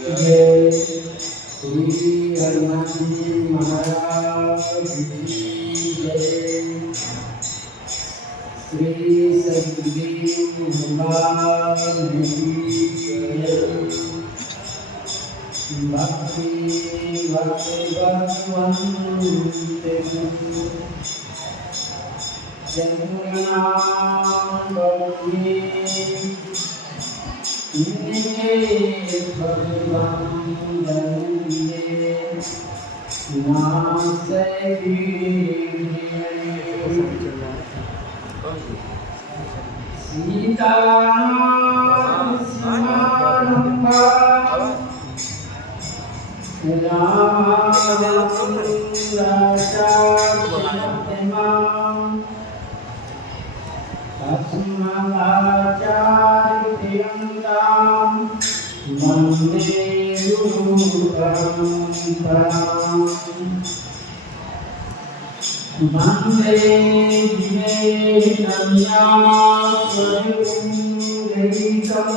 जय श्री हनुमान जी महाराज की जय। श्री सद्गुरु भगवान की जय। भक्ति भगवंते जगन्नाथ बंदे इनके भगवान बंदे नासे सीता समारंभा अस्मदाचार्यपर्यन्तां वन्दे गुरुपरम्परां। वन्दे विवेकन्यासुरगुरुगीतं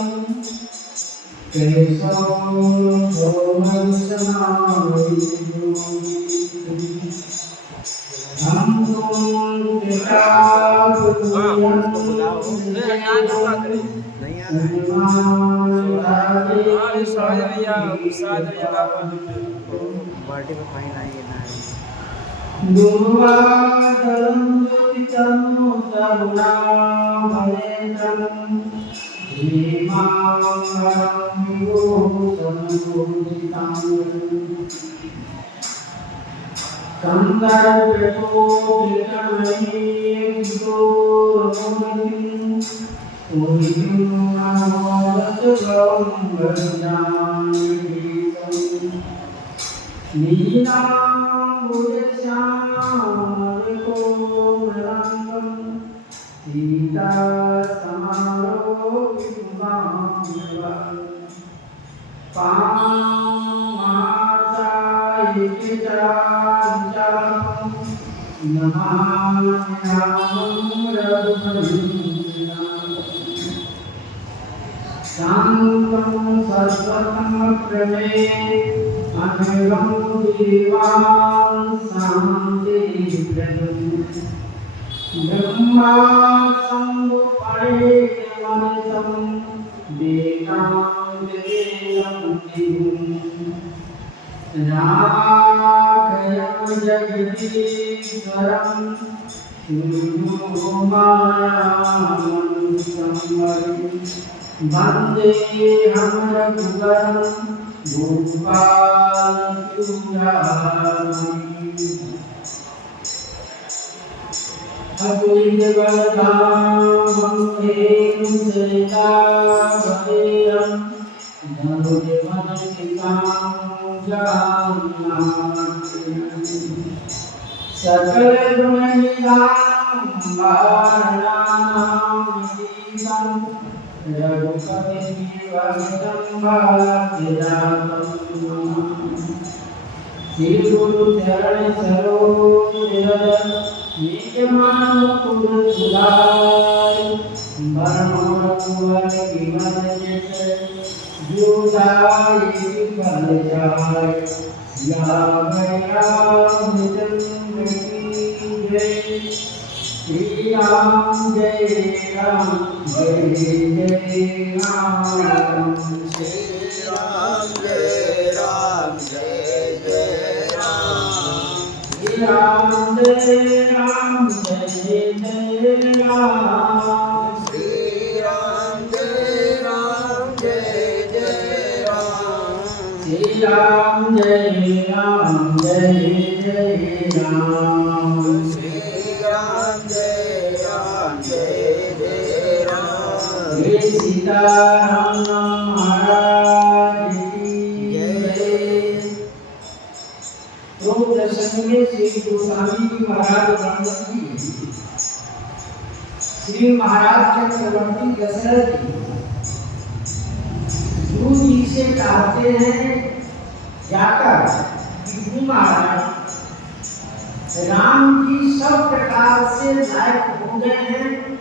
राम जी सब प्रकार से लायक हो गए हैं,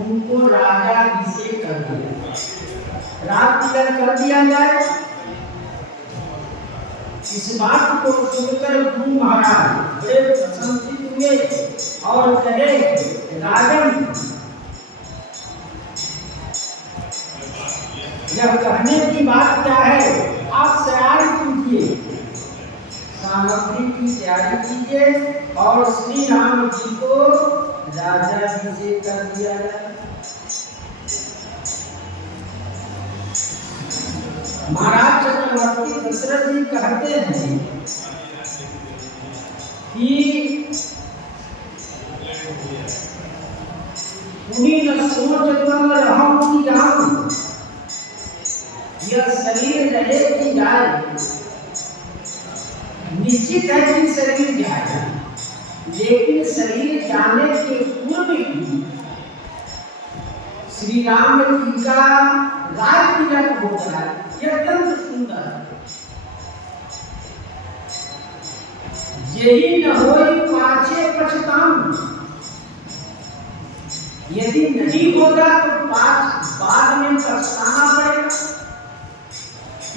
उनको राजा अभिषेक कर दिया। रात तिलक कर दिया जाए। इस बात को सुनकर गुरु महाराज बड़े प्रसन्नचित्त हुए और कहे, राजन, यह कहने की बात क्या है, आप तैयारी कीजिए, सामग्री की तैयारी कीजिए और श्री राम जी को राजा जी से कर दिया जाए। महाराज चक्रवर्ती दशरथ जी कहते हैं कि उन्हीं न सोच तम रहूं की जाऊं, यह शरीर रहे कि जाए, निश्चित है कि शरीर जाएगा, लेकिन शरीर जाने के पूर्व ही श्री राम जी का राज तिलक होता है। यह अत्यंत सुंदर है। यही न होई पाछे पछताऊं, यदि नहीं होगा तो बाद में पछताना पड़ेगा,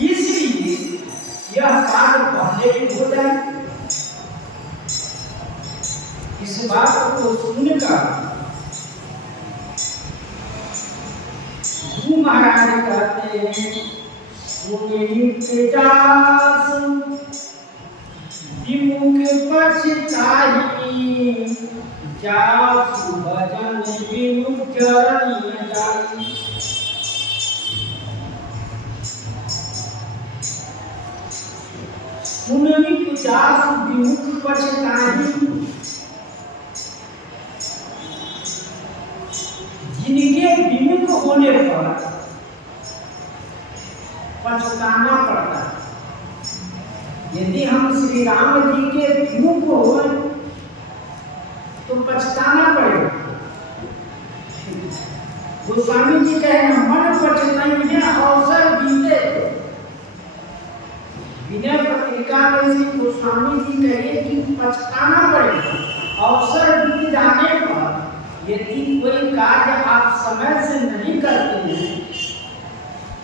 इसलिए यह कार्य पहले ही हो जाए। इस बात को सुनकर गुरु महाराज कहते हैं, सुनित जासु विमुख पछताई, जासु भजन विमुख चरण जाई। सुनित जासु विमुख पछताई, जिनके विमुख होने पर पछताना पड़ता है। यदि हम श्री राम जी के विमुख हो तो पछताना पड़ेगा। गोस्वामी जी कहे, मन पछताई अवसर बीते। विनय पत्रिका में से गोस्वामी जी कहे कि पछताना पड़ेगा। अवसर बीत जाने पर यदि कोई कार्य आप समय से नहीं करते हैं,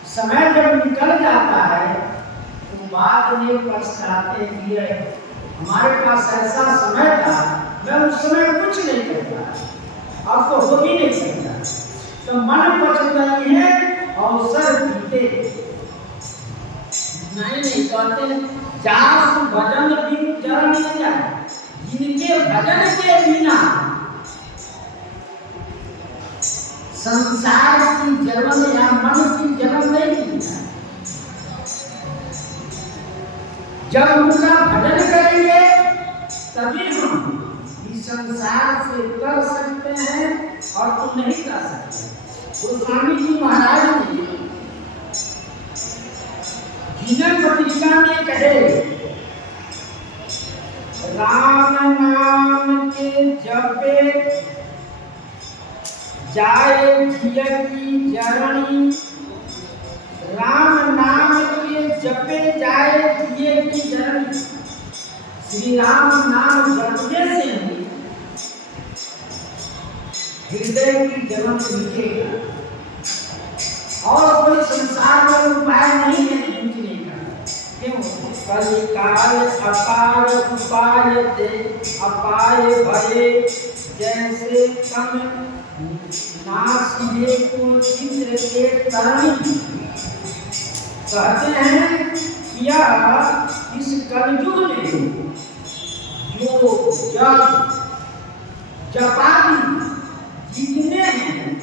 समय जब निकल जाता है तो बाद में पछताते हैं, हमारे पास ऐसा समय था, मैं उस समय कुछ नहीं करता, अब तो हो भी नहीं सकता। तो मन पछताई है, अवसर बीते। नहीं कहते, जासु भजन बिनु जरण न जाए, जिनके भजन के बिना संसार की जलन या मन की जलन नहीं मिलता। जब उनका भजन करेंगे तभी हम इस संसार से कर सकते हैं, और तो नहीं कर सकते। गोस्वामी जी महाराज ने विनय पत्रिका में कहे, राम नाम के जपे जाए जिय की जरणी, राम नाम के जपे जाए जिय की जरणी। श्री राम नाम जपने से ही हृदय की जलन मिटेगा, और कोई संसार में उपाय नहीं है मिटने का। क्यों? कलिकाल अपार उपाय दे, अपाय भये जैसे कम नासिए को चित्र के तरणी। कहते हैं किया इस कलयुग में जो जप जपादी जितने हैं,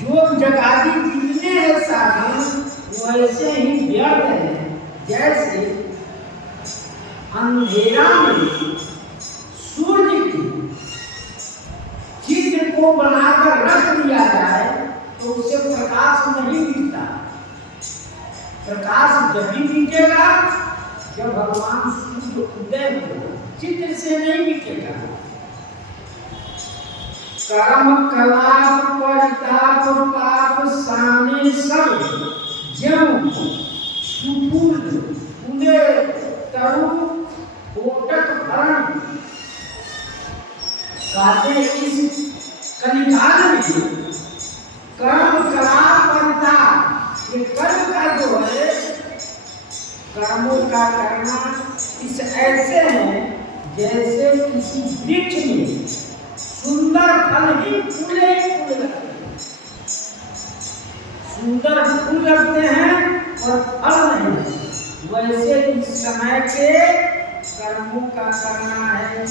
जो जगादी जितने हैं साधन, वैसे ही व्यर्थ है। जैसे अंधेरा में सूर्य की चित्र को बनाकर रख दिया जाए तो उसे प्रकाश नहीं मिलता। प्रकाश जब भी मिटेगा जब भगवान सूर्य उदय हो, चित्र से नहीं मिटेगा। कर्म कलाप परिताप पाप साने सब ज्यों सुफूल फूले तरु कोटक भरण। कहते हैं इस कलिकाल में कर्म करा पड़ता। ये कर्म का जो है, कर्मों का करना इस ऐसे है जैसे किसी वृक्ष में सुंदर फल ही फूल लगते हैं, सुंदर फूल लगते हैं और फल नहीं। वैसे इस समय के कर्मों का करना है।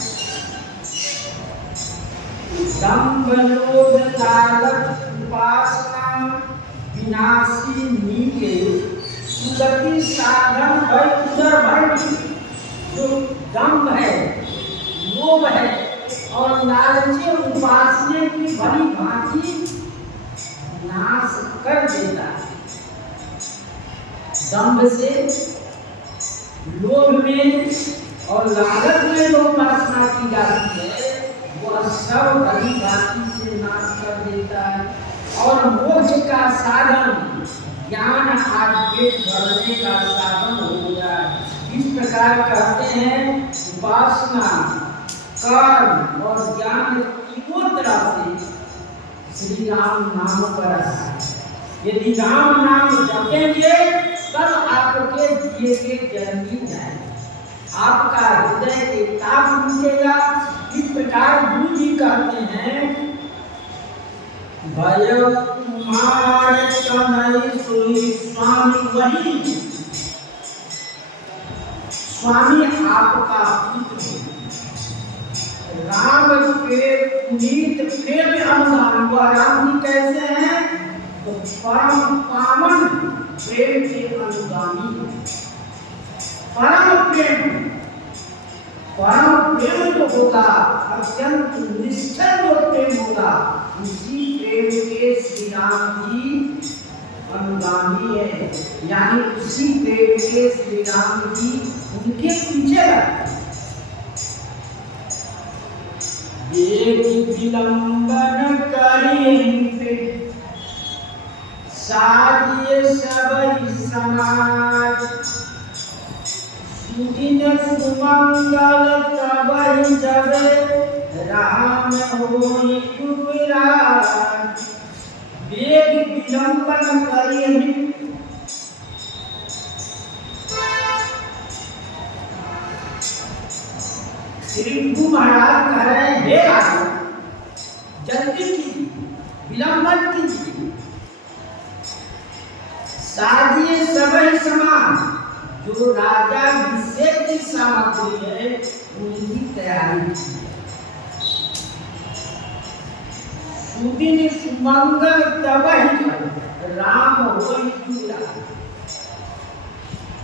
दंभ लोभ लालच उपासना विनाशी नीके सुगति साधन भय उदर भय। जो दंभ है, लोभ है और लालची उपासना की भली भांति नाश कर देता है। दंभ से, लोभ में और लालच में जो उपासना की जाती है वह सब भली भांति से नाश कर देता है। और मोक्ष का साधन ज्ञान आगे बढ़ने का साधन हो जाए। इस प्रकार कहते हैं उपासना, कर्म और ज्ञान तीनों तरह से श्री राम नाम पर है। यदि राम नाम जपेंगे तब आपके दिए के जन्म जाए, आपका हृदय के ताप मिटेगा। इस प्रकार गुरु जी कहते हैं भय कुमार कन्हई सोई स्वामी वही। स्वामी आपका पुत्र है। राम के पुनीत प्रेम अनुगामी। वह राम जी कैसे हैं? तो परम पावन प्रेम के अनुगामी है। परम प्रेम, परम प्रेम जो होगा, अत्यंत निश्चल जो प्रेम होगा, उसी प्रेम के श्री राम जी अनुगामी है। यानी उसी प्रेम के श्री राम जी उनके पीछे लगते हैं। एक विलंबन करिए साजिए सब समाज। सुदिन सुमंगल तब जब राम होई युवराज। वेग विलंबन करिए। श्री गुरु महाराज कह रहे हैं, हे राजा जल्दी कीजिए, विलंब मत कीजिए। साजिए सबई समान। जो राजा अभिषेक की सामग्री है उनकी तैयारी कीजिए। सुदिन सुमंगल तब राम होई युवराज।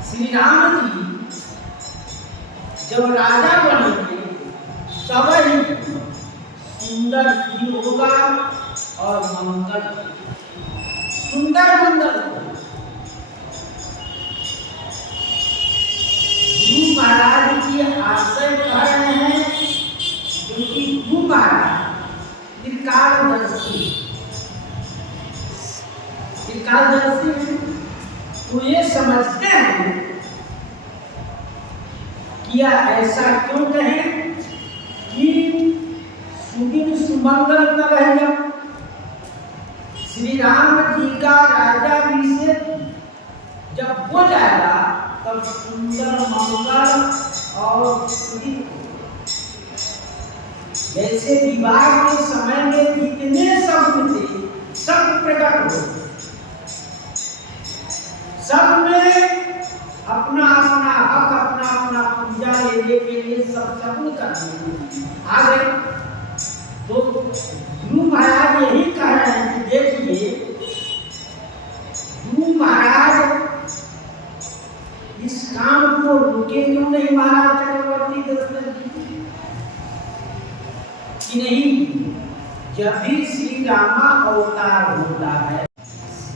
श्री राम जी जब राजा बनेंगे तब ही सुंदर दिन होगा और मंगल, सुंदर मंगल। गुरु महाराज की आशय कह रहे हैं, क्योंकि गुरु महाराज त्रिकालदर्शी तो ये समझते हैं किया ऐसा क्यों कहें कि सुदिन सुमंगल तब है। श्री राम जी का राज्याभिषेक जब हो जाएगा तब सुंदर मंगल और सुदिन, जैसे विवाह के समय में जितने शब्द थे सब प्रकट हो, सब में अपना अपना हक, अपना अपना पूजा लेने के लिए सब कबूल करते आ गए। तो गुरु महाराज यही कह रहे हैं कि देखिए, गुरु महाराज इस काम को रुके क्यों नहीं महाराज चक्रवर्ती दशरथ जी कि नहीं? जब भी श्री रामा अवतार होता है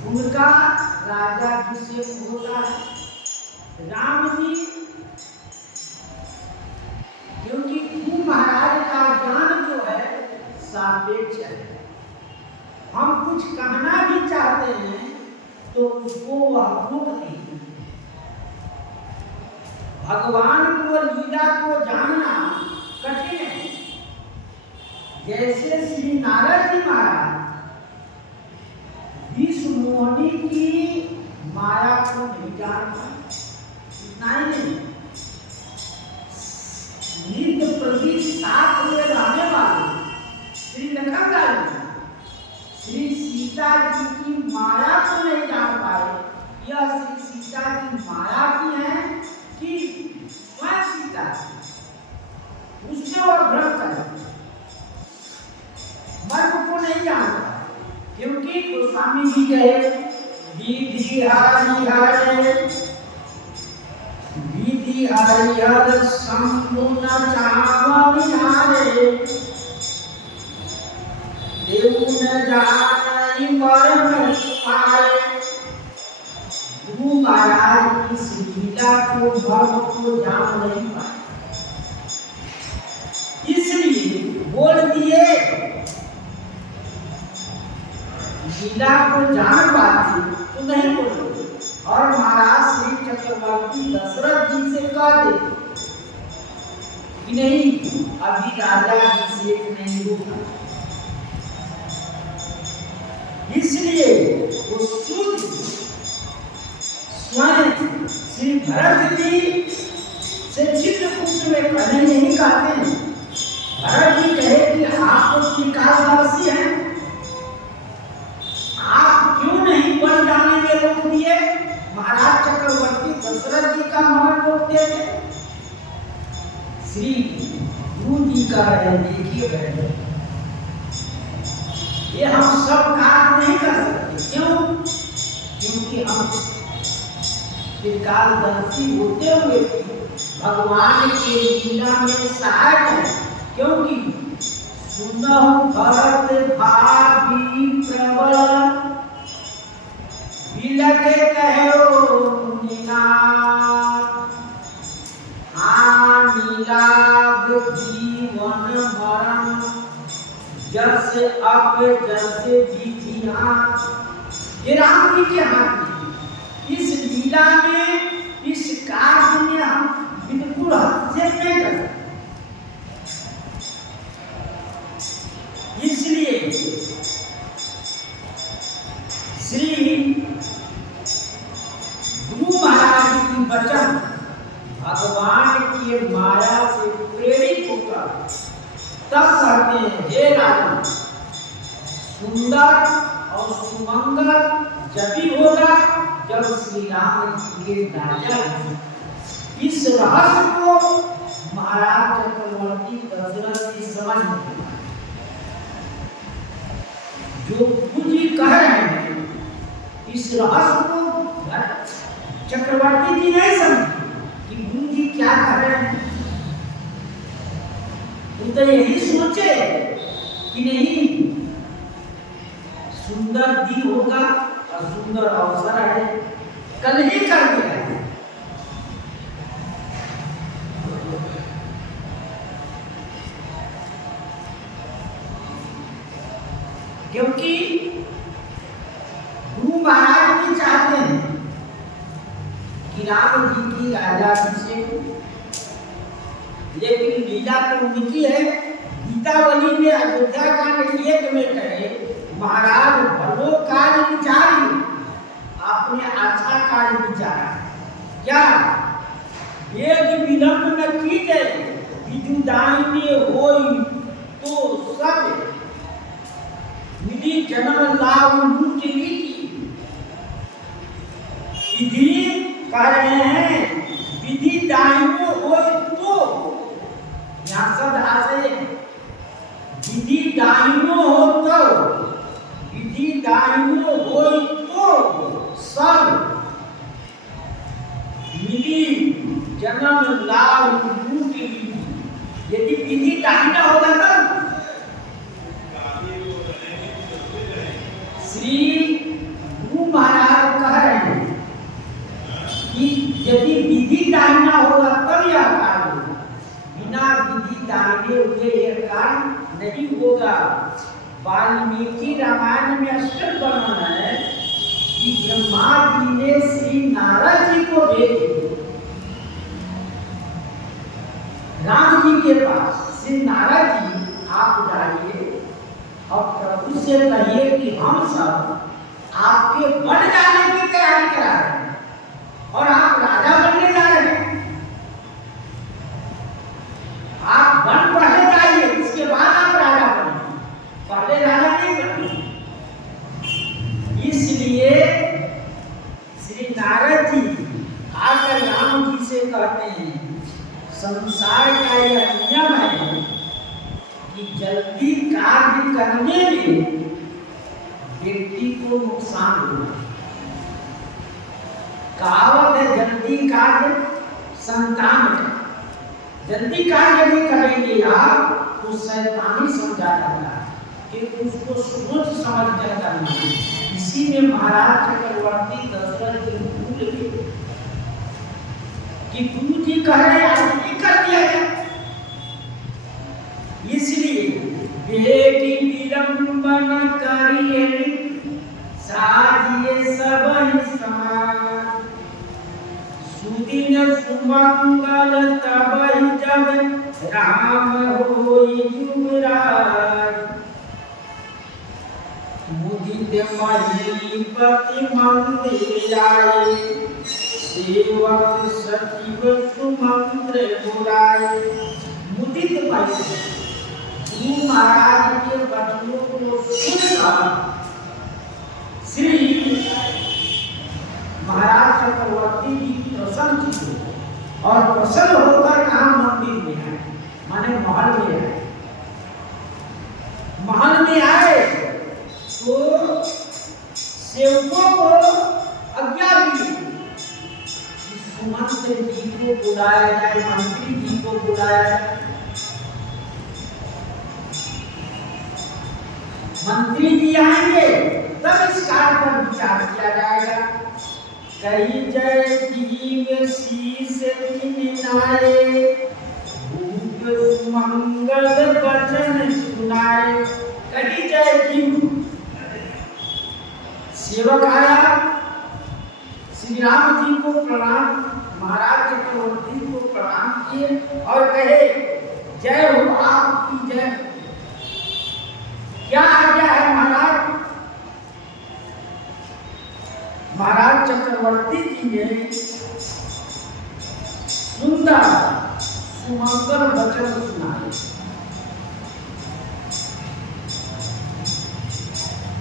उनका राज्याभिषेक होता है। राम जी क्योंकि गुरु महाराज का ज्ञान जो है सापेक्ष है। हम कुछ कहना भी चाहते हैं तो उसको वह रोक देते हैं। भगवान को, लीला को जानना कठिन है। जैसे श्री नारद जी महाराज मोहनी की माया को नहीं जान पाए। इतना ही नहीं, नित्य प्रति साथ में रहने वाले श्री लखनलाल श्री सीता जी की माया को नहीं जान पाए। यह श्री सीता की माया की है कि स्वयं सीता उससे और भ्रम कर मर्म को नहीं जानता, क्योंकि गोस्वामी जी कहे विधि हरिहर संपूर्ण चाव विहारे देव न जाने मर्म पाए। गुरु महाराज इस लीला को भक्त को जान नहीं पाए, इसलिए बोल दिए लीला को जान पाते तो नहीं बोलोगे। और महाराज श्री चक्रवर्ती दशरथ जी से कह दे कि नहीं, अभी राजा अभिषेक नहीं होगा। इसलिए वो शुद्ध स्वयं श्री भरत जी से चित्रकूट में कभी नहीं कहते। भरत जी कहे कि आप तो त्रिकालदर्शी हैं, आप क्यों नहीं बन जाने में रोक दिए? महाराज चक्रवर्ती दशरथ जी का मन रोकते थे। श्री गुरु जी का है, देखिए बहन, ये हम सब कार्य नहीं कर सकते। क्यों? क्योंकि हम त्रिकालदर्शी होते हुए भगवान के लीला में सहायक है। क्योंकि सुनहु भरत भाभी प्रबल बिलके कहो मुनिना हानि लाभ जीवन मरण जैसे अब जैसे विधिया। ये राम जी के हाथ में, इस लीला में, इस कार्य में हम बिल्कुल हस्तक्षेप नहीं कर सकते। इसलिए श्री गुरु महाराज की वचन भगवान की माया से प्रेरित होकर तब कहते हैं, हे राजन, सुंदर और सुमंगल जभी होगा जब श्री राम जी के राजा। इस रहस्य को महाराज चक्रवर्ती दशरथ जी समझ गए। जो गुरु जी कह रहे हैं, इस रहस्य को चक्रवर्ती जी नहीं समझे कि गुरु जी क्या कह रहे हैं। वो तो यही सोचे कि नहीं, सुंदर दिन होगा और सुंदर अवसर है, कल ही कर दिया है। क्योंकि गुरु महाराज भी चाहते हैं कि राम जी की राजाभिषेक, लेकिन लीला तो उनकी है। गीतावली में अयोध्या कांड 1 में कहे, महाराज भलो कार्य विचारी, आपने अच्छा कार्य विचारा। क्या वेद विलंब न कीजिए, विदुदायिनी होई तो सब विधि जन्म लाभ लूट लीजिए। विधि कह रहे हैं, विधि दायिनी हो तो, यहाँ शब्द आशय, विधि दायिनी हो तो, विधि दायिनी हो तो सब मिली जन्म लाभ लूट लीजिए। यदि विधि दायिनी होगा तब श्री गुरु महाराज कह रहे हैं कि यदि विधि दायिनी होगा तब यह कार्य होगा, बिना विधि दायिनी हुए यह कार्य नहीं होगा। वाल्मीकि रामायण में अष्टक वर्णन है कि ब्रह्मा जी ने श्री नारद जी को भेजे राम जी के पास। श्री नारद जी, आप जाइए और प्रभु से कहिए कि हम सब आपके बन जाने की तैयारी करा रहे हैं और आप राजा बनने जा रहे हैं। आप बन पहले जाइए, इसके बाद आप राजा बनिए, पहले राजा नहीं बनिए। इसलिए श्री नारद जी आकर राम जी से कहते हैं, संसार का यह नियम है कि जल्दी कार्य करने में व्यक्ति को नुकसान होगा। कहावत है, जल्दी कार्य संतान का। जल्दी कार्य नहीं करेंगे आप तो शैतानी समझा जाता है कि उसको सोच समझ कर करना है। इसी में महाराज चक्रवर्ती दशरथ जी भूल गए कि गुरु जी कह रहे आज नहीं कर दिया जाए। इसलिए बेटी विलंबन करिए साजिए सब ही समान, सुदिन सुमंगल तब ही जब राम होई युवराज, मुदित महीपति मंदिर आए, सेवक सचिव सुमंत्र बुलाए। मुदित महीपति गुरु महाराज के वचनों को सुनकर श्री महाराज चक्रवर्ती जी प्रसन्न हुए और प्रसन्न होकर कहा मंदिर में आए, माने महल में आए। महल में आए तो सेवकों को आज्ञा दी कि सुमंत्र जी को बुलाया जाए, मंत्री जी को बुलाया जाए। मंत्री जी आएंगे तब इस कार्य पर विचार किया जाएगा। कही जय जीव शीस निनाए, भूप सुमंगल वचन सुनाए। कही जय जीव, सेवक आया, श्री राम जी को प्रणाम, महाराज चक्रवर्ती को प्रणाम किए और कहे जय हो, आपकी जय। क्या आज्ञा है महाराज? महाराज चक्रवर्ती जी ने सुंदर सुमंगल वचन सुनाए।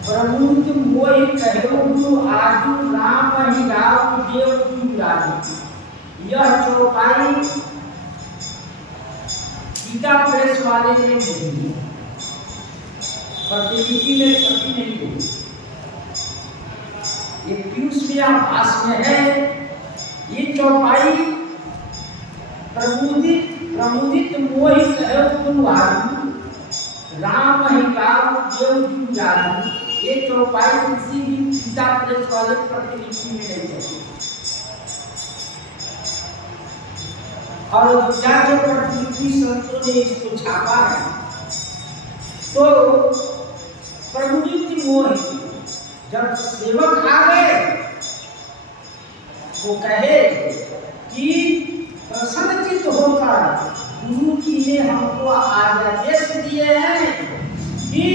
प्रमुख मोहि कहो आजू राम ही राव देव की राजू। यह चौपाई गीता प्रेस वाले ने भेजी, प्रतिलिपि में छपी नहीं हुई। ये पीयूष में आभास में है। ये चौपाई प्रमुदित मोहि कहो आजू राम ही राव देव की राजू। ये चौपाई किसी भी गीता प्रेस वाले प्रतिलिपि में नहीं है और गीता के प्रतिलिपि संतों ने इसको छापा है। तो प्रमुदित मोहि जब सेवक आ गए वो कहे कि प्रसन्नचित्त होकर गुरु जी ने हमको आदेश दिए हैं कि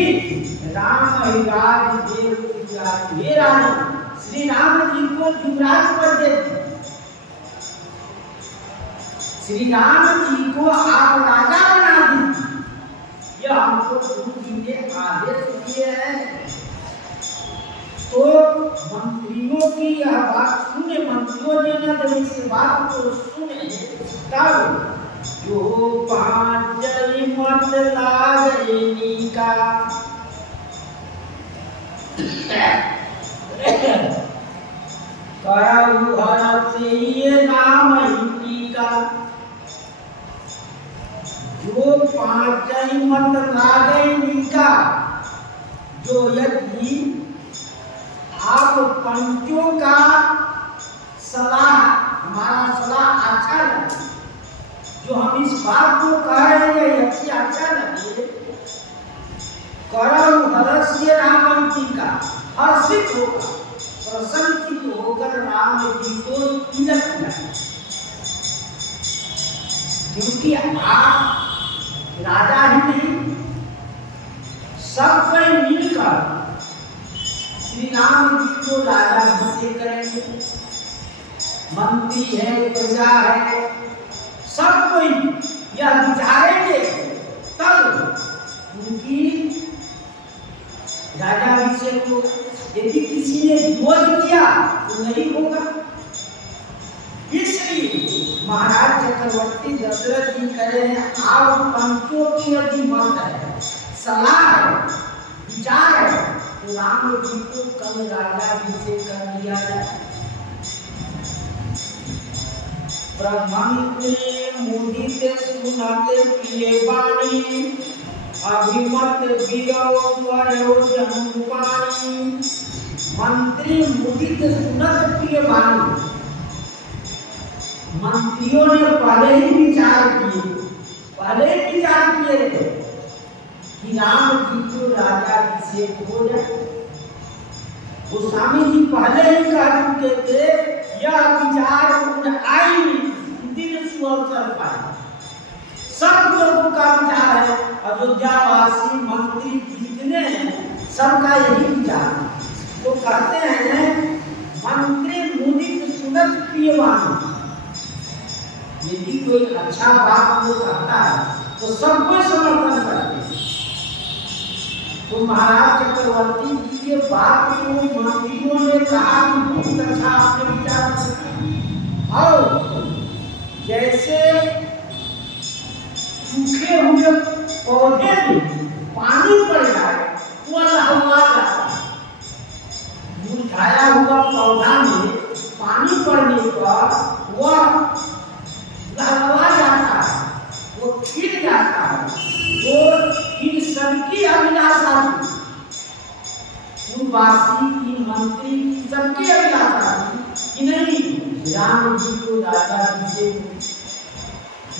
राम युवराज देव युवराज, हे रानी श्री राम जी को युवराज पद दे, श्री राम जी को आप राजा बना दीजिए, यह हमको गुरु जी ने आदेश दिए हैं। तो मंत्रियों की यह बात सुने, मंत्रियों ने ना जब इस बात को सुने तब जो पांच मत लागनी का करऊ हर से ये नाम ही का, जो पांच मत लागनी का, जो यदि आप पंचों का सलाह, हमारा सलाह अच्छा लगे, जो हम इस बात को कह रहे हैं अच्छी अच्छा लगे, करम हर्ष्य राम जी का, हर्षित होगा, प्रसन्नचित्त होकर राम जी को तिलक लगाए। क्योंकि आप राजा ही नहीं, सब कोई मिलकर श्री राम जी को राज्याभिषेक करेंगे। मंत्री है, प्रजा है, सब कोई यह विचारेंगे तब उनकी राज्याभिषेक को। यदि किसी ने विरोध किया तो नहीं होगा। इसलिए महाराज चक्रवर्ती दशरथ जी कह रहे हैं, आप पंचों की यदि मत है, सलाह है, विचार है, तो राम जी को कल राज्याभिषेक कर दिया जाए। ब्रह्मंत्री मुदित सुनते प्रिय वाणी, अभिमत विरोध जमुपाणी। मंत्री मुदित सुनत प्रिय वाणी, मंत्रियों ने पहले ही विचार किए थे कि राम जी को राज्याभिषेक हो जाए। गोस्वामी जी पहले ही कह चुके थे, यह विचार उन आई दिन सुअवसर पाए। सब लोगों का विचार है, अयोध्यावासी मंत्री जितने हैं सबका यही विचार है। तो कहते हैं मंत्री मुदित सुनत प्रियवाणी, यदि कोई अच्छा बात वो कहता है तो सबको समर्थन करते हैं। तो महाराज चक्रवर्ती जी के बात को मंत्रियों ने कहा कि बहुत अच्छा आपने विचार किया। और जैसे सूखे हुए पौधे में पानी पड़ जाए तो लहलहा जाता है, मुरझाया हुआ पौधा में पानी पड़ने पर वह लहलहा जाता है, वो खिल जाता है। वो इन सबकी अभिलाषा थी, वासी की, मंत्री की, सबकी अभिलाषा थी कि नहीं राम जी को राज्याभिषेक।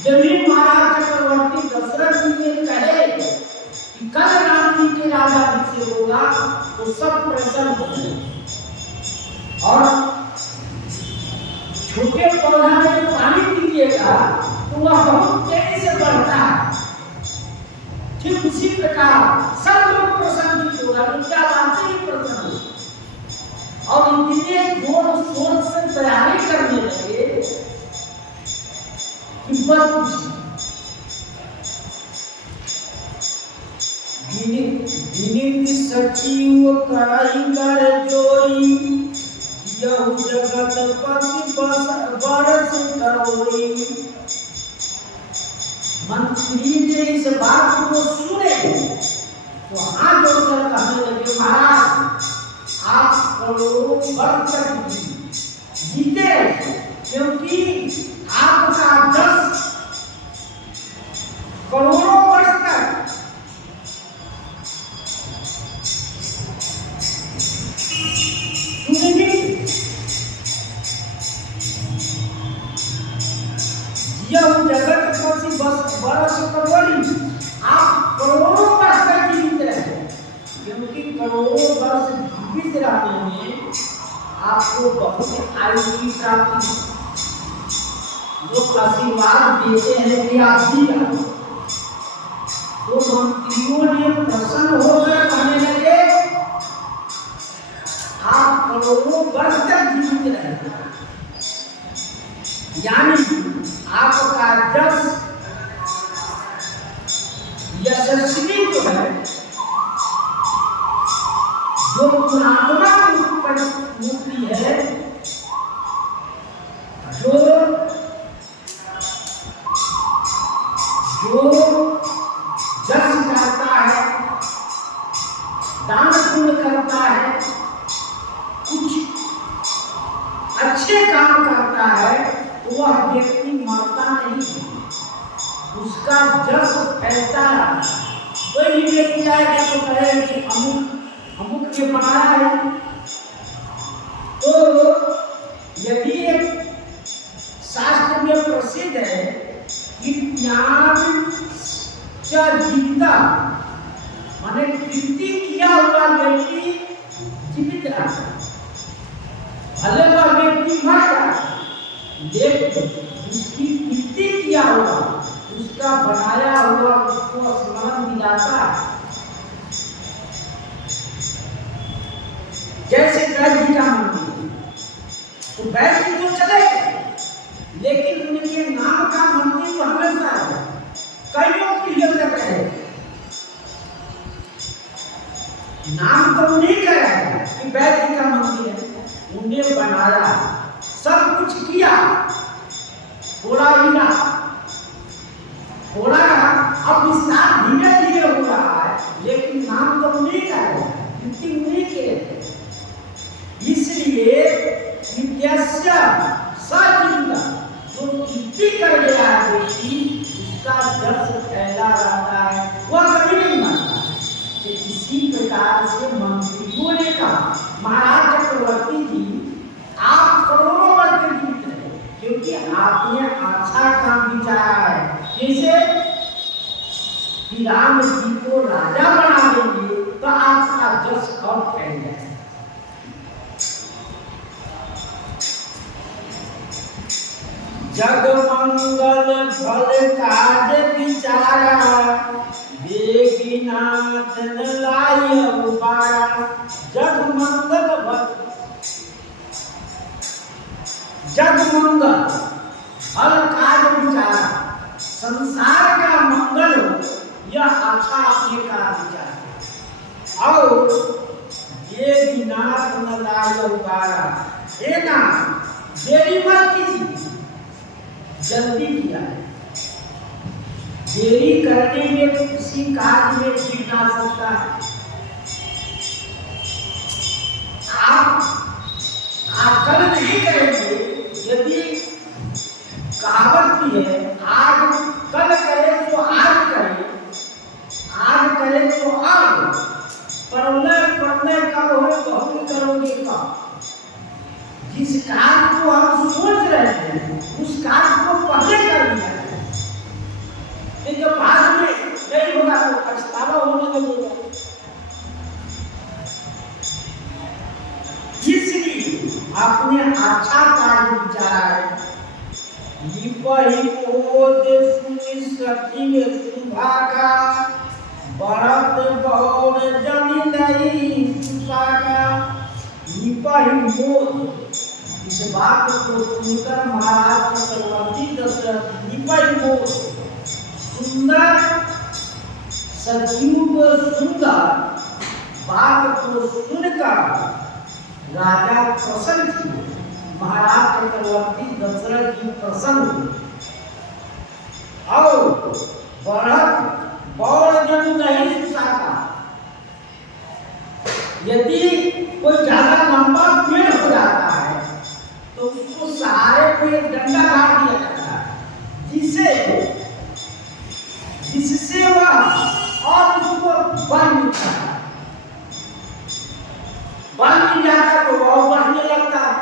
जब महाराज चक्रवर्ती दशरथ जी ने कहे कि कल राम जी के राज्याभिषेक होगा तो सब प्रसन्न हुए। और छोटे पौधा में पानी दीजिएगा तो वह बहुत तेजी से बढ़ता है। ठीक उसी प्रकार सब लोग प्रसन्नित होगा, उनका बातें ही प्रसन्न हो। और इतने जोर शोर से तैयारी करने लगे कि बस विनीत सचिव कराई कर जोड़ी, यहु जगत पति बरस करोड़ी। मंत्री ने इस बात को सुने तो हाथ जोड़कर कहने लगे, महाराज आप करोड़ों वर्ष तक जीते, क्योंकि आपका 10 करोड़ों वर्ष तक यह जगत पति बरस करोड़ी, आप करोड़ों वर्ष तक जीवित रहे, क्योंकि करोड़ों वर्ष जीवित रहने में आपको बहुत आयु की प्राप्ति। लोग आशीर्वाद देते हैं कि आप जी जाओ। तो मंत्रियों ने प्रसन्न होकर कहने लगे, आप करोड़ों वर्ष तक जीवित रहे, यानी आपका 10 यशस्वी जो है, जो गुणात्मक मूर्ति है, जो जस करता है, दान पुण्य करता है, कुछ अच्छे काम करता है, तो वह व्यक्ति मरता नहीं है, उसका जस फैलता है। कोई व्यक्ति आएगा तो कहे कि अमुक ने बनाया है। तो यदि एक शास्त्र में प्रसिद्ध है कि ज्ञान जीविता, माने कृति किया हुआ व्यक्ति जीवित रहता है, भले वह व्यक्ति मर जाए, लेकिन उसकी कृति किया हुआ, उसका बनाया हुआ उसको स्मरण दिलाता है। जैसे कल जी का दिन तो चले गए, लेकिन उनके नाम का मंदिर तो हमेशा है, कईयों पीढ़ियों तक रहे। नाम तो नहीं कराया कि बैठ जी का मंदिर है, उन्हें बनाया, सब कुछ किया, थोड़ा ही ना, थोड़ा अब विस्तार धीरे धीरे हो रहा है, लेकिन नाम तो नहीं कराया, कीर्ति नहीं किए। इसलिए नित्यास्य सचिंता, जो कीर्ति कर गया है व्यक्ति, उसका जस फैला रहता है, वह कभी नहीं मानता। इसी प्रकार से मंत्रियों ने कहा, महाराज चक्रवर्ती जी आप करोड़ों वर्ष के जीवित रहे, क्योंकि आपने अच्छा काम विचारा है, जैसे कि राम जी को राजा बना देंगे तो आपका जस और फैल जाए। जग मंगल फल कार्य विचारा, बेगिनाथ लाई उबारा। जग मंगल फल कार्य विचारा, संसार का मंगल हो यह अच्छा आपने का विचार। और बेगिनाथ लाई उबारा, हे ना देरी मत कीजिए, जल्दी किया है। देरी करने में किसी कार्य में गिर जा सकता है। आप कल नहीं करेंगे, यदि कहावत भी है, आज कल करे तो आज करे, आज करे तो आज, पढ़ने कब हो बहुत करोगे कब। जिस कार्य को हम सोच रहे हैं उस कार्य को पहले कर लिया है, नहीं तो बाद में नहीं होगा तो पछतावा होने लगेगा। इसलिए आपने अच्छा कार्य विचारा है। सुनी सखी में सुभागा, बढ़त बौर जनी नहीं सुसागा। इस बात को सुनकर महाराज चक्रवर्ती दशरथ सुंदर सजीव सुंदर बात को सुनकर राजा प्रसन्न थे। महाराज चक्रवर्ती दशरथ जी प्रसन्न हुए और बढ़त बौर जन नहीं सुसागा। यदि कोई ज्यादा लंबा पेड़ हो जाता है तो उसको सहारे को एक डंडा गाड़ दिया जाता है, जिससे वह और उसको बल मिलता है। बल मिल जाता तो वह बढ़ने लगता है।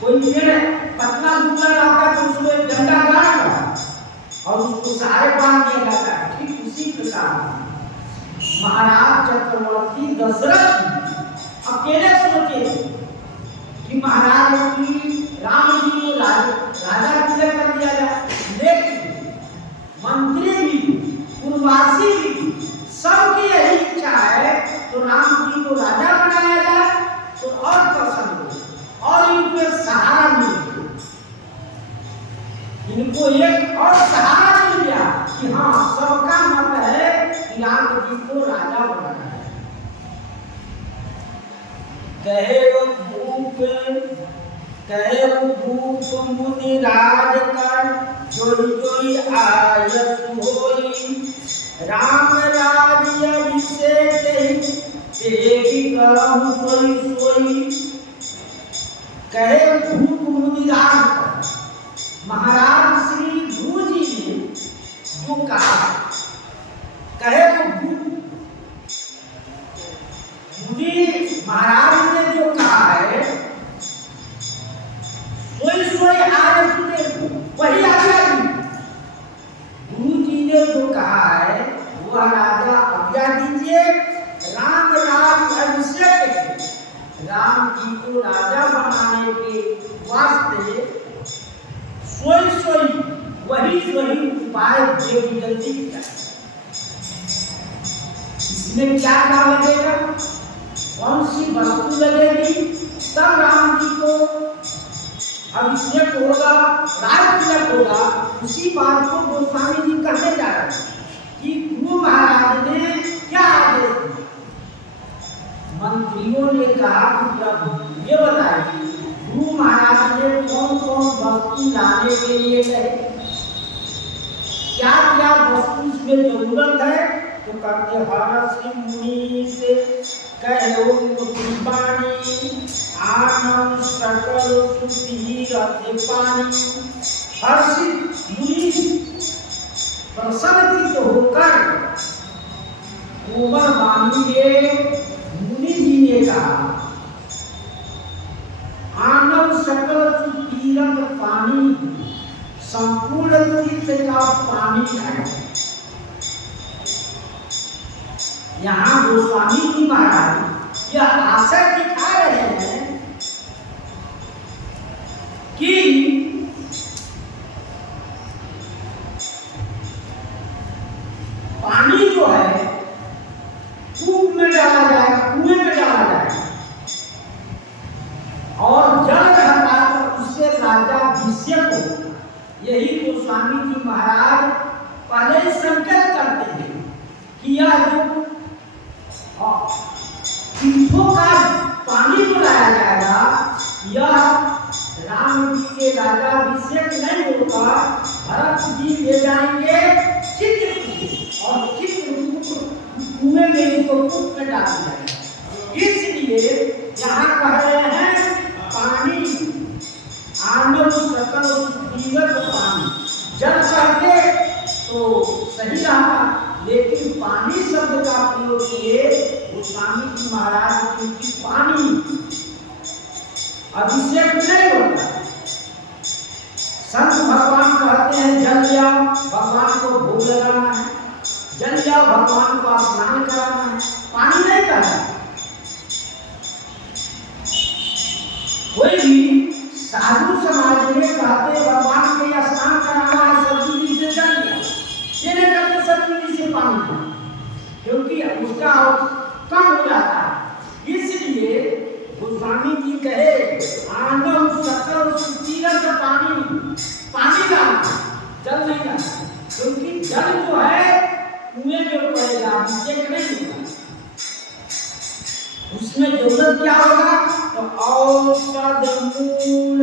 कोई पेड़ पतला दुबला रहता तो उसको एक डंडा गाड़ और उसको सहारे बांध दिया जाता है। ठीक उसी प्रकार महाराज चक्रवर्ती दशरथ अकेले सोचे कि महाराज की राम जी को राजा तिलक कर दिया जाए, लेकिन मंत्री भी पूर्ववासी भी सबकी यही इच्छा है तो राम जी को राजा बनाया जाए तो और प्रसन्न हो और इनको एक सहारा मिले, इनको एक और सहारा मिल गया कि हाँ सबका मत है कि राम जी को राजा बनाना है। कहे भूप मुनि राज कर, जोई आयत होई। राम राज अभिषेक तेगी करहु सोई सोई। कहे भूप मुनि राज कर, महाराज श्री ध्रुव जी ने जो कहा, कहे महाराज ने जो कहा है सोई सोई आज वही आज्ञा दी। गुरु जी ने जो कहा है वह राजा आज्ञा दीजिए, राम राज अभिषेक, राम जी को राजा बनाने के वास्ते सोई सोई वही उपाय देवी जल्दी किया। इसमें क्या काम लगेगा, कौन सी वस्तु लगेगी, तब राम जी को अभिषेक होगा, राज तिलक होगा, उसी बात को गोस्वामी जी कहने जा रहे हैं कि गुरु महाराज ने क्या आदेश दिया। मंत्रियों ने कहा कि प्रभु ये बताइए गुरु महाराज ने कौन कौन वस्तु लाने के लिए कहे, क्या क्या वस्तु इसमें जरूरत है। तो कहते हर्ष मुनि से कहो मुनि आनंद सकल सुधि रथे पानी। हर्षित मुनि प्रसन्नचित्त होकर कोमल वाणी में मुनि जी ने कहा आनंद सकल तीरथ पानी, संपूर्ण तीर्थ का पानी है। यहाँ गोस्वामी जी महाराज यह आशय दिखा रहे हैं कि पानी जो है कूप में डाला जाए, कुएं में डाला जाए और जल रहता तो उससे राजा अभिषेक हो। यही गोस्वामी जी महाराज पहले संकेत करते हैं कि यह जो तीर्थों का पानी जो लाया जाएगा यह राम जी के राजा अभिषेक नहीं होगा, भरत जी ले जाएंगे चित्रकूट और चित्रकूट कुएं में इसको कूप में डाल जाएगा। इसलिए यहाँ कह रहे हैं पानी आनंद सकल जीवत पानी। जल कहते तो सही रहा, लेकिन पानी शब्द का प्रयोग किए गोस्वामी जी महाराज क्योंकि पानी अभिषेक नहीं होता। संत भगवान कहते हैं जल जाओ भगवान को भोग लगाना है, जल जाओ भगवान को स्नान कराना है, पानी नहीं करना। कोई भी साधु समाज में कहते भगवान के स्नान कराना है सतुली से जल जाओ, ये नहीं करते सतुली से पानी, क्योंकि उसका कम हो जाता है। इसलिए गोस्वामी जी कहे आनंद सकल तीरथ पानी, पानी डालना जल नहीं डालना, क्योंकि जल जो है कुएं में पड़ेगा, अभिषेक नहीं होगा। उसमें जरूरत क्या होगा तो औषध मूल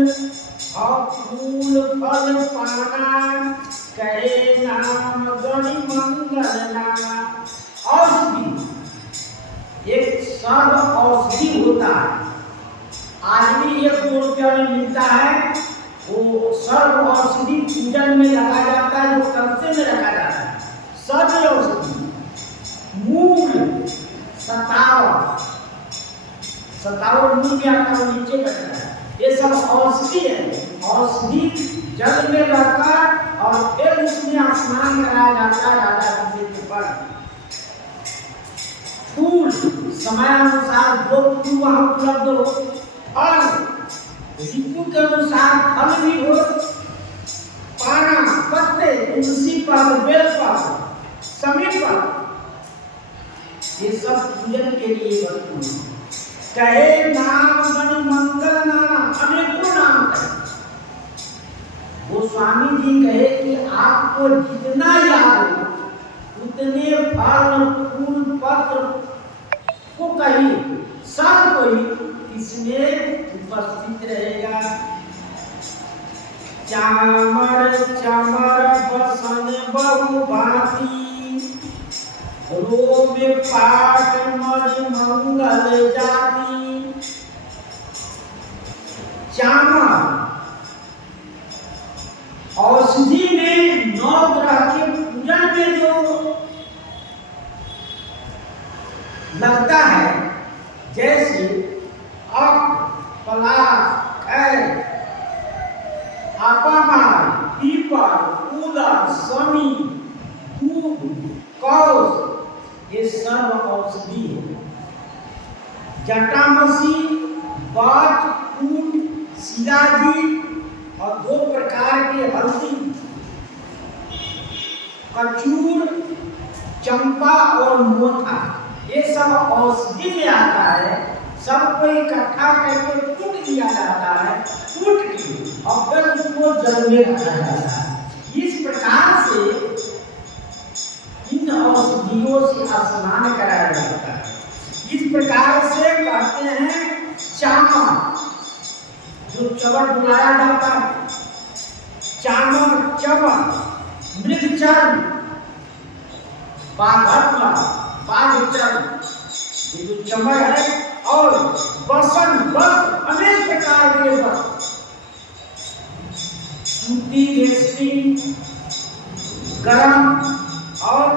और फूल फल पाना, कहे नाम गणि मंगल नाम। औषधि एक सर्व औषधि होता है, आदमी 1-2 रुपया में मिलता है, वो सर्व औषधि पूजन में लगाया जाता है, जो कलसे में रखा जाता है। सर्व औषधि मूल सतावर मूल में आता है, नीचे बैठता है, ये सब औषधि है। औषधि जल में रहकर और फिर उसमें स्नान कराया जाता है राजा अभिषेक के पर। फूल समय अनुसार जो फूल वहाँ उपलब्ध हो, फल ऋतु के अनुसार फल भी हो, पाना पत्ते तुलसी पर बेल पर समीर पर, ये सब पूजन के लिए वस्तु। कहे नाम गण मंगल नाना, अनेकों नाम है। गोस्वामी जी कहे कि आपको जितना याद हो उतने फल फूल पत्र को कहिए, सब कोई इसमें उपस्थित रहेगा। चामर चमर बसन बहु भांति, रोम पाट मणि मंगल जाति। चामर औषधि में 9 ग्रह के पूजन में जो लगता है, जैसे अक, पलाश, खैर, आपामार, पीपल, उदा, समी, दूब, कौश, ये सर्व औषधि है। जटामसी, बाज, कूट, शिलाजी और 2 प्रकार के हल्दी, कचूर, चंपा और मोथा, ये सब औषधि में आता है। सबको इकट्ठा करके कूट दिया जाता है, कूट के और फिर उसको जल में रखा जाता है। इस प्रकार से इन औषधियों से स्नान कराया जाता है। इस प्रकार से कहते हैं चामर, जो चवर बुलाया जाता है, चामर, चवर, मृगचर्म, बाघत्व, बाघचर्म, ये जो चमर है, और बसन, वस्त्र, अनेक प्रकार के वस्त्र, सूती, रेशमी, गरम और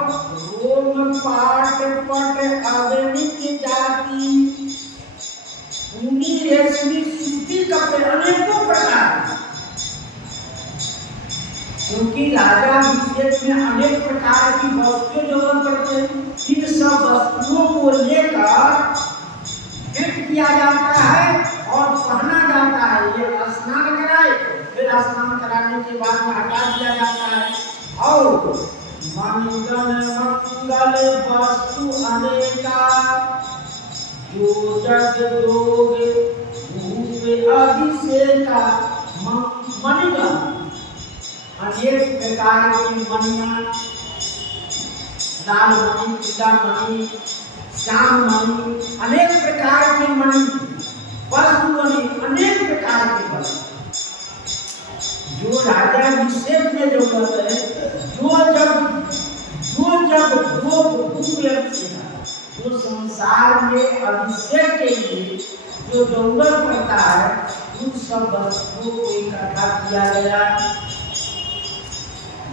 रोम, पाट, पट, आधुनिक जाति, ऊनी, रेशमी, सूती कपड़े, अनेकों प्रकार। क्योंकि राजा अभिषेक में अनेक प्रकार की वस्तुएं जरूरत पड़ते हैं, इन सब वस्तुओं को लेकर भेंट किया जाता है और पहना जाता है। ये स्नान कराए, फिर स्नान कराने के बाद में हटा दिया जाता है। और मंगल मंगल वस्तु अनेका, जो जग जोग धूप अभिषेका, मणिगण, अनेक प्रकार की मणियां, लाल मणि, पीला मणि, श्याम मणि, अनेक प्रकार की मणि, वस्तु मणि, अनेक प्रकार के वस्तु जो राजा अभिषेक में जो करते हैं, जो संसार में अभिषेक के लिए जो जरूरत पड़ता है, उन सब वस्तुओं को इकट्ठा किया गया।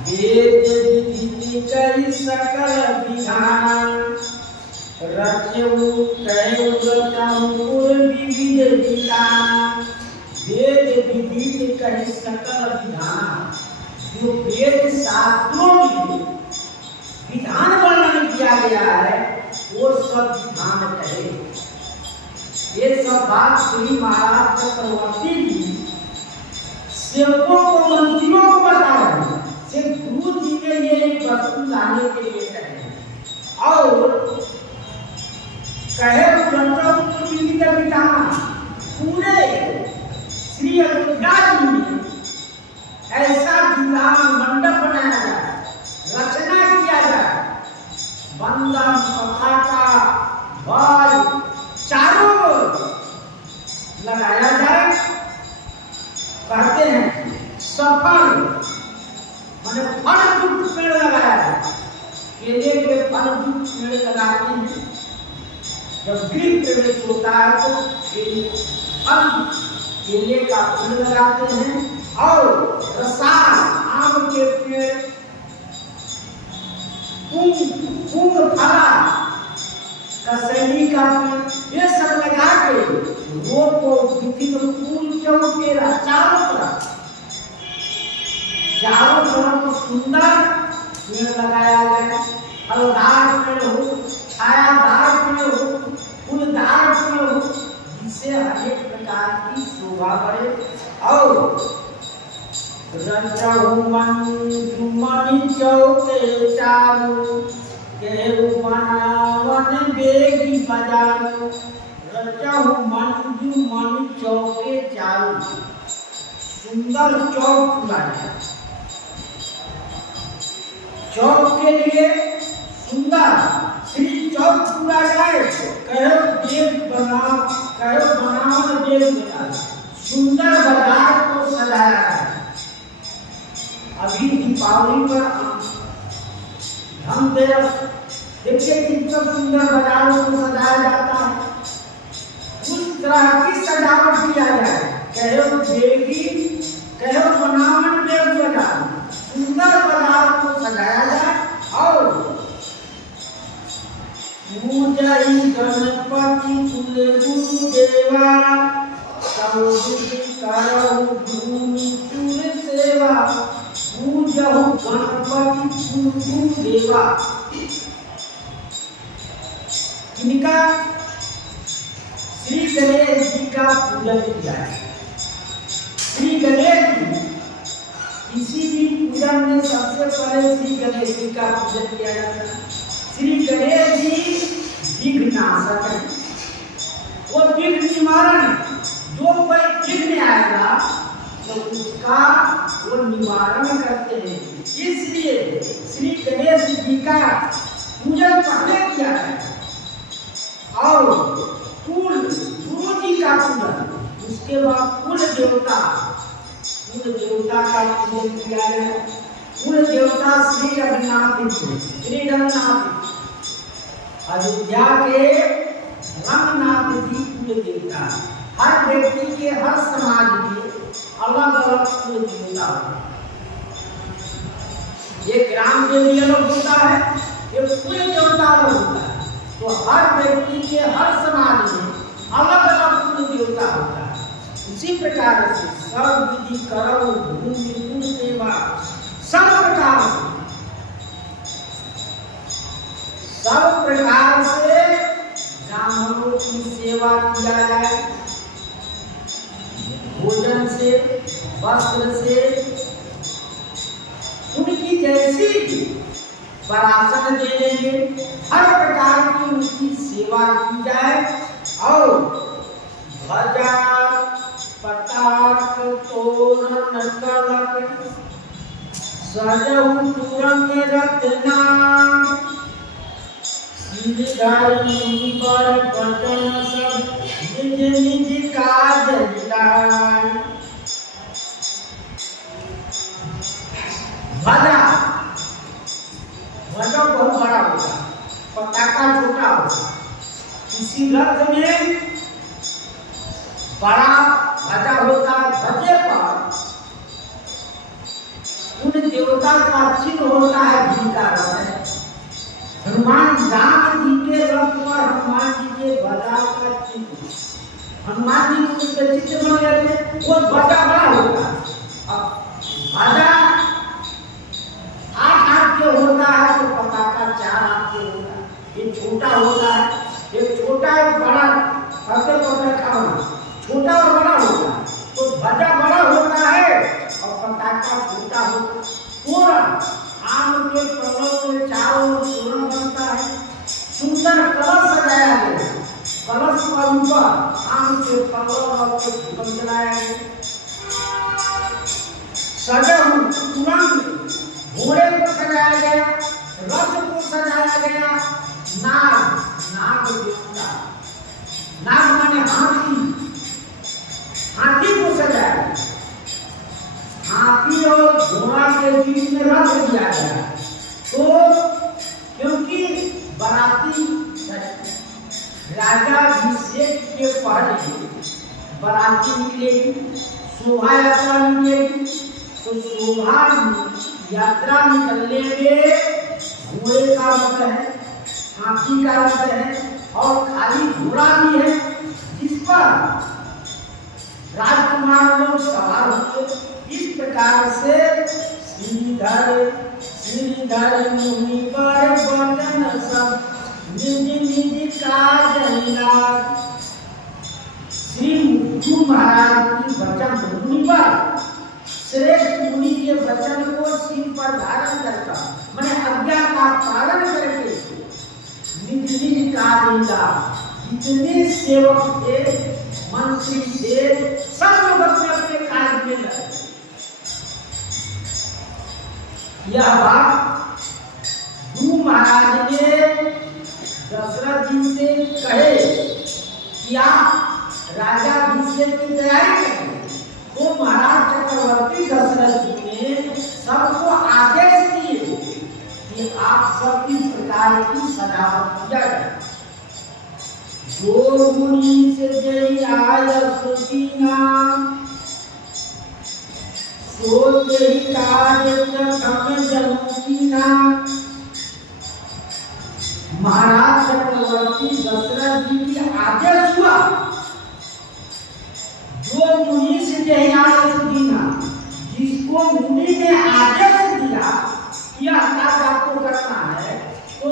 वेद विधि कई सकल विधान, रचयु कैवल्यपुर विविध विधान। वेद विधि कई सकल विधान, जो वेद शास्त्रों में विधान वर्णन किया गया है, वो सब विधान कहे। ये सब बात श्री महाराज चक्रवर्ती जी सेवकों को, मंत्रियों को बता रहे हैं। सिर्फ गुरु जी ने ये वस्तु लाने के लिए कहे और कहे पूरे श्री अयोध्या जी में ऐसा विवाह मंडप बनाया जाए, रचना किया जाए, बंधन पताका ध्वज चारों ओर लगाया जाए। कहते हैं सफल माने फल युक्त पेड़ लगाया जाए। केले के फल युक्त पेड़ लगाते हैं, जब ग्रीन प्रवेश होता है तो केले का पेड़ लगाते हैं, और रसाल आम के पेड़, फूल फला कसैली का पेड़, ये सब लगा के रोड को विभिन्न फूल चौकेरा चारों तरफ सुंदर पेड़ लगाया गया। फलदार पेड़ हो, छायादार पेड़ हो, फूलदार पेड़ हो, जिससे अनेक प्रकार की शोभा बढ़े। और रचहु मंजू चौके चारू, केहू बनावन बेगी बजारू। रचहु मंजू चौके चारू, सुंदर चौक बनाया। चौक के लिए सुंदर श्री चौक पूरा जाए, कहो देव बनाओ, कहो बनावन देव बना, सुंदर बाजार को सजाया है। अभी दीपावली पर धनतेरस देखिए कितना सुंदर बाजारों को सजाया जाता है। उस तरह की सजावट किया जाए, कहो देवी, कहो बनावन देव बना, सुंदर बाजार को सजाया जाए। और पूजाई गणपति कुल गुरुदेवा, करहु भूमि चूर सेवा। पूजहु गणपति कुल गुरुदेवा, इनका श्री गणेश जी का पूजन किया है। श्री गणेश जी, किसी भी पूजन में सबसे पहले श्री गणेश जी का पूजन किया जाता है। श्री गणेश जी विघ्नाशक है, वो विघ्न निवारण है। जो कोई विघ्न आएगा तो वो निवारण करते हैं। इसलिए श्री गणेश जी का पूजन पहले किया है और कुल गुरु जी का पूजन, उसके बाद कुल देवता का पूजन किया है। कुल देवता श्री रघुनाथ जी, श्री रघुनाथ अयोध्या के रंगनाथ जी कुल देवता। हर व्यक्ति के हर समाज के अलग अलग कुल देवता होता है। ये ग्राम देवी अलग होता है, ये कुल देवता अलग होता है। तो हर व्यक्ति के हर समाज में अलग अलग कुल देवता होता है। उसी प्रकार से सब विधि करो भूमि कुल सेवा, सब प्रकार से ब्राह्मणों की सेवा किया जाए, भोजन से, वस्त्र से, उनकी जैसी वरासत दे देंगे, हर प्रकार की उनकी सेवा की जाए। और ध्वजा पताक तोरण कलक सजहु तुरंग रत्ना, श्रीधरि पर बचन सब निज निज काज लाय। ध्वजा बहुत बड़ा होता है, पताका छोटा होता है। किसी रथ में बड़ा ध्वजा होता है, ध्वजे पर उन देवता का चिन्ह होता है, जिनका रथ। हनुमान राम जी के रथ पर हनुमान जी के ध्वजा का चिन्ह, हनुमान जी को उसके चित्र बन गए, वो ध्वजा बड़ा होता है। अब ध्वजा 8 हाथ के होता है, तो पताका 4 हाथ के होता है। ये छोटा होता है, एक छोटा और बड़ा करते पताका छोटा और बड़ा होता है। तो ध्वजा बड़ा होता है और पताका छोटा होता है। तोरण आम के फलों के चारों ओर तोरण बनता है, सुंदर कलश सजाया गया, कलश पर ऊपर आम के फलों और फूल जलाया गया। सजहु तुरंग घोड़े को सजाया गया, रथ को सजाया गया। नाग देवता, नाग माने हाथी को सजाया गया। हाथी और घोड़ा के बीच में रख दिया गया। तो क्योंकि बाराती राजा अभिषेक के पहले बाराती निकलेगी, शोभा यात्रा निकलेगी, तो शोभा यात्रा निकलने में घोड़े का रथ है, हाथी का रथ है और खाली घोड़ा भी है, जिस पर राजकुमार लोग सवार होते। इस प्रकार से श्रीधर मुनि पर बचन सब निज निज काज लाग। श्री गुरु महाराज की वचन मुनि पर, श्रेष्ठ मुनि के वचन को सिर पर धारण करता, मैंने आज्ञा का पालन करके निज निज काज लाग। जितने सेवक थे, मंत्री थे, सब लोग अपने अपने कार्य में लगे। यह बात गुरु महाराज ने दशरथ जी से कहे कि आप राजा अभिषेक की तैयारी करें। तो महाराज चक्रवर्ती दशरथ जी ने सबको आदेश दिए कि आप सब इस प्रकार की सजावट किया जाए। जो मुनि से जय आय सुदीना, सो जय कार्य प्रथम जन्मकीना। महाराज चक्रवर्ती दशरथ जी की आदेश हुआ, जो मुनि से जय आय सुदीना, जिसको मुनि ने आदेश दिया यह कार्य आपको करना है, तो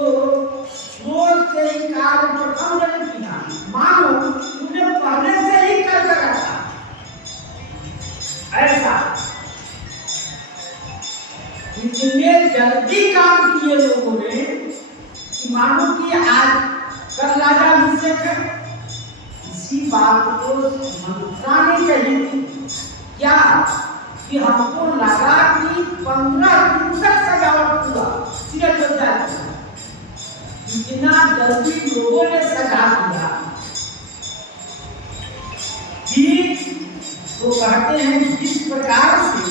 सोच से ही कार्य प्रथम जन्मकीना, मानो तुमने पहले से ही कर रखा। ऐसा इतने जल्दी काम किए लोगों ने कि मानो कि आज कल राजा अभिषेक है। इसी बात को मंत्राने चाहिए क्या कि हमको लगा कि 15 दिन तक सजावट हुआ सिर्फ बता दिया, इतना जल्दी लोगों ने सजा दिया कि वो कहते हैं जिस प्रकार से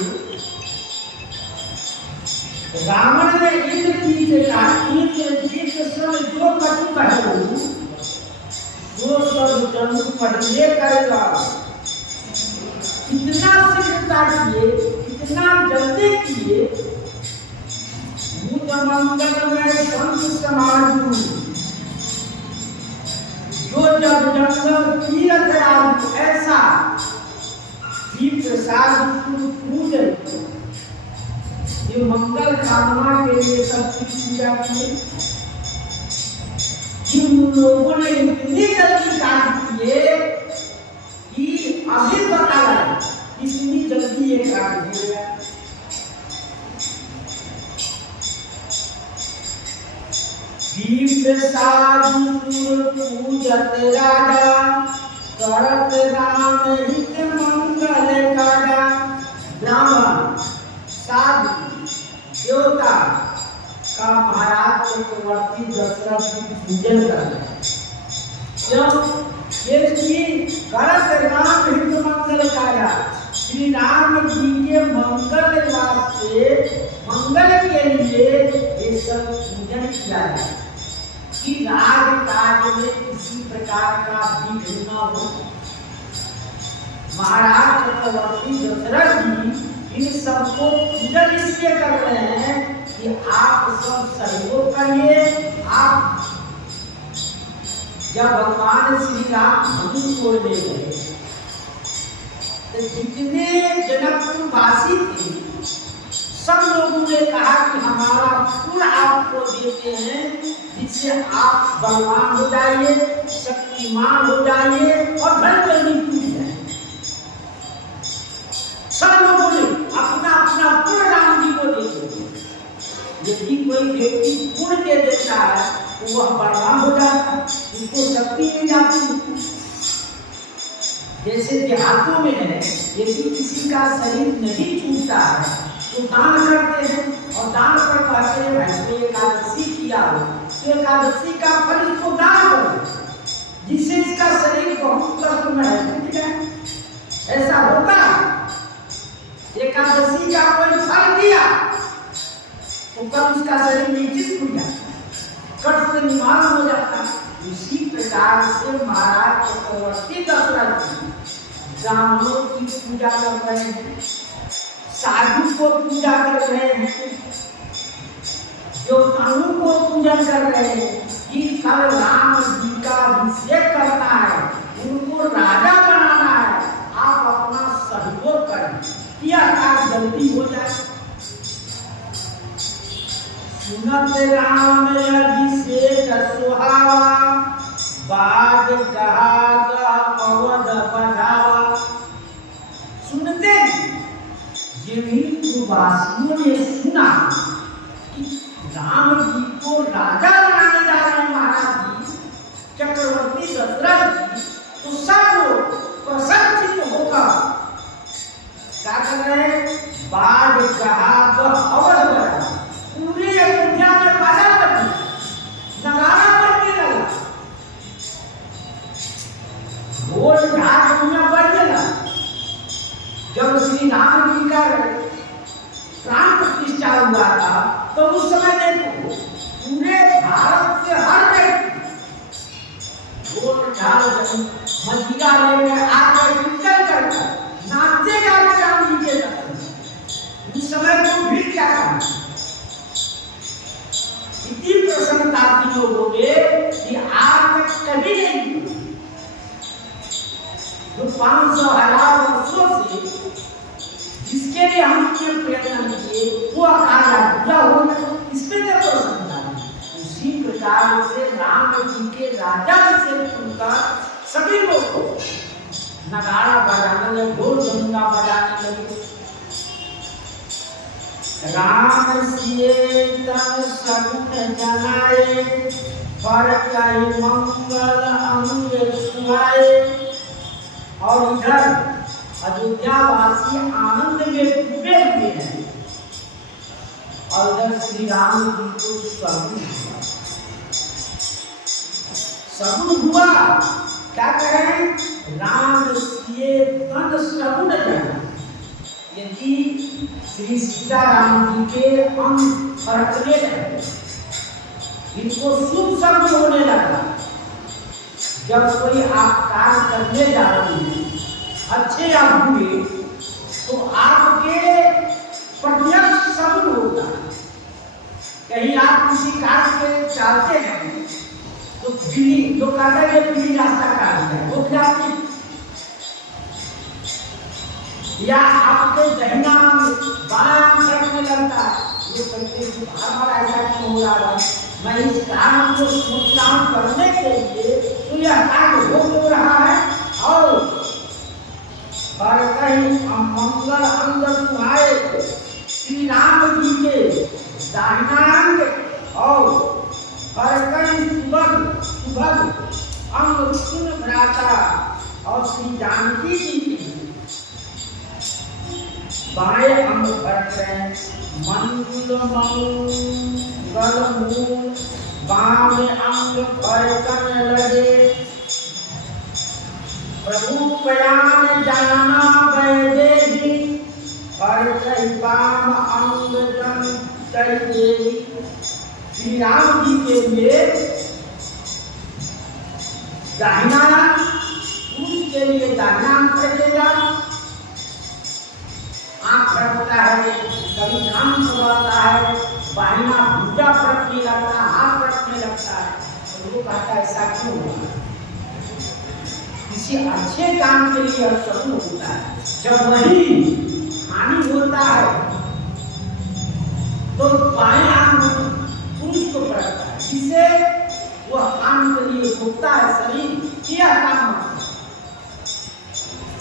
रावण ने इंद्र जी से कहा, इंद्र जी के समय जो कटु कहो वो सब जन्म पढ़ले करेगा, इतना शीघ्रता किए, इतना जल्दी किए, मुझ मंगल में संत समाज जो जब जंगल तीरथ आदि ऐसा ही प्रसाद पूजे, ये मंगल कामना के लिए सबकी पूजा किए। जिन लोगों ने इतनी जल्दी काम किए कि अभी पता लगा इतनी जल्दी ये काम किया। प्रसाद पूजत राजा करत राम हित मंगल काजा। ब्राह्मण साधु देवता का महाराज चक्रवर्ती दशरथ की पूजन करते हैं। जब ये करत राम हित मंगल काजा, श्री राम जी के मंगल वास्ते, मंगल के लिए ये सब पूजन किया जाए कि राज काज में किसी प्रकार का विघ्न न हो। महाराज चक्रवर्ती दशरथ जी इन सबको पूजन इसलिए कर रहे हैं कि आप सब सहयोग करिए। आप जब भगवान श्री राम धनुष तोड़ने गए तो जितने जनकपुर वासी थे सब लोगों ने कहा कि हमारा फूल आपको देते हैं, जिससे आप बलवान हो जाइए, शक्तिमान हो जाइए और धन जल्दी टूट जाए। सब लोगों ने अपना अपना पुण्य राम जी को दे दिया। यदि कोई व्यक्ति पुण्य दे देता है तो वह बलवान हो जाता है, उसको शक्ति मिल जाती। जैसे देहातों में है, यदि किसी का शरीर नहीं छूटता है तो दान करते हैं और दान पर कहते हैं भाई तो एकादशी किया हो तो एकादशी का फल इसको दान करो, जिससे इसका शरीर बहुत कष्ट में है टूट जाए। ऐसा होता है। एकादशी का कोई फल दिया तो कल उसका शरीर निश्चित टूट जाता, कष्ट से निवारण हो जाता। इसी प्रकार से महाराज चक्रवर्ती दशरथ ब्राह्मणों की पूजा कर रहे हैं, साधु को पूजा कर रहे हैं, जो अनु को पूजा कर रहे हैं कि कल राम जी का अभिषेक करना है, उनको राजा बनाना है। आप अपना सहयोग करें कि यह जल्दी हो जाए। सुनत राम अभिषेक सुहावा, बाज कहा अवध बधावा। सुनते वासियों ने सुना कि राम जी को राजा बनाने जा रहे हैं महाराज जी चक्रवर्ती दशरथ जी, तो सब लोग प्रसन्नचित्त होकर क्या कर रहे हैं, बाज कहा अवध बजा, पूरे अयोध्या में बाजा बजी, नगारा बजने लगा, ढोल झाल दुनिया बजने लगा। जब श्री राम जी का प्राण प्रतिष्ठा हुआ था तो उस समय देखो पूरे भारत से हर व्यक्ति ढोल झाल मजीरा लेकर आकर कीर्तन करता नाचते गाते राम जी के दर्शन। उस समय तो भीड़ क्या था, इतनी प्रसन्नता थी लोगों में कि आज तक कभी नहीं। तो 500,000 वर्षों से जिसके लिए हमने प्रयत्न किए वो आकार पूरा हो गया, इसमें क्या प्रसन्नता है। उसी प्रकार से राम जी के राजा से उनका सभी लोग नगाड़ा बजाने लगे, ढोल झुमका बजाने लगे। राम सिए तन सगुन जनाए, पर कई मंगल अंग सुहाए। और इधर अयोध्या वासी आनंद में श्री राम जी को सगुन हुआ। क्या करें? राम सिए तन सगुन जाना। यदि श्री सीताराम जी के अंग फरकने लगे, इनको शुभ शब्द होने लगा। जब कोई आप कार्य करने जा रहे हैं, अच्छे या बुरे, तो आपके प्रत्यक्ष शब्द होता है। कहीं आप किसी कार्य के चाहते हैं तो बिल्ली जो कहता है बिल्ली रास्ता काट दिया, वो क्या? या आपके दहिना बाम करने लगता है, ये कहते हैं हमारा ऐसा क्यों हो रहा है? मैं इस काम को सोच रहा हूं करने के लिए, तो यह कार्य हो क्यों रहा है? और पर कहीं मंगल अंग तुम्हारे श्री राम जी के दाहिना अंग और पर कहीं सुभग अंग सुन भ्राता और श्री जानकी जी के बाएं अंग पर मंगल मूल बाम अंग पर करने लगे। प्रभु प्रयाण जाना वैदेही पर कई बाम अंग जन कई देवी। श्री राम जी के लिए दाहिना, उसके लिए दाहिना अंग रखेगा। आँख रखता है, कभी कान दबाता है, बाहिना भुजा रखने लगता है, हाथ रखने लगता है। तो वो कहता है ऐसा क्यों हुआ? किसी अच्छे काम के लिए सफल होता है। जब वही हानि होता है तो बाएं अंग पुरुष को पड़ता है, जिसे वह काम के लिए होता है, शरीर किया काम।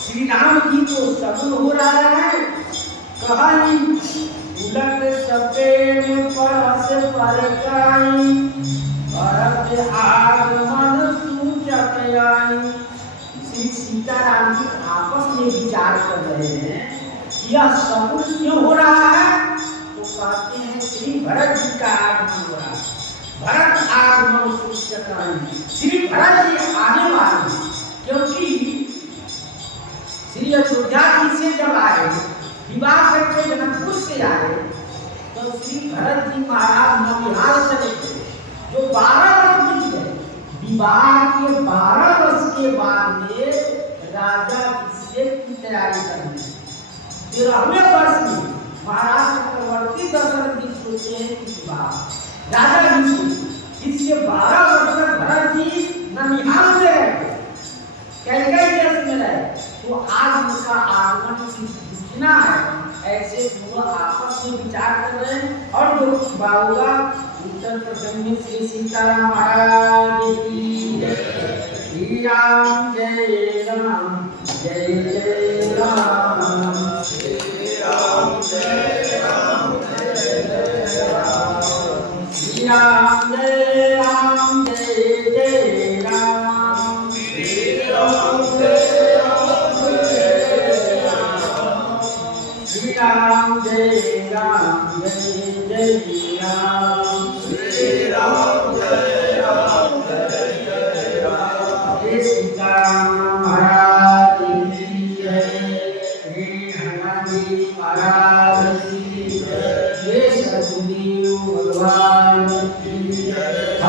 श्री राम जी को सफल हो रहा है। कहानी उलट सफेद परस पर काई, भरत आगमन सूचक आई। श्री सीताराम जी आपस में विचार कर रहे हैं, यह सफल क्यों हो रहा है? तो कहते हैं श्री भरत जी का आगमन हो रहा है। भरत आगमन सूचक आई, श्री भरत जी आने वाले, क्योंकि श्री अयोध्या जी से जब आए, विवाह करके जनकपुर से आए, तो श्री भरत जी महाराज नबिहार चले गए, जो 12 वर्ष बीत गए। विवाह के 12 वर्ष के बाद में राजा अभिषेक की तैयारी करनी। 13वें वर्ष में महाराज चक्रवर्ती दशरथ जी सोचे हैं कि विवाह राजा अभिषेक। इसके 12 वर्ष तक भरत जी नबिहार में रहे, कई देश में रहे। तो आज उनका आगमन दिखना है, ऐसे दोनों आपस में विचार कर रहे हैं। और जो बाबूगा उत्तर प्रदेश में श्री सीताराम महाराज की श्री राम जय राम जय जय राम, श्री राम जय राम जय जय राम, श्री राम जय राम जय जय राम, श्री राम जय राम जय राम जय जय राम, श्री राम जय राम जय जय राम। जय सीताराम महाराज की जय, श्री हनुमान जी महाराज की जय, जय सतगुरु भगवान की जय।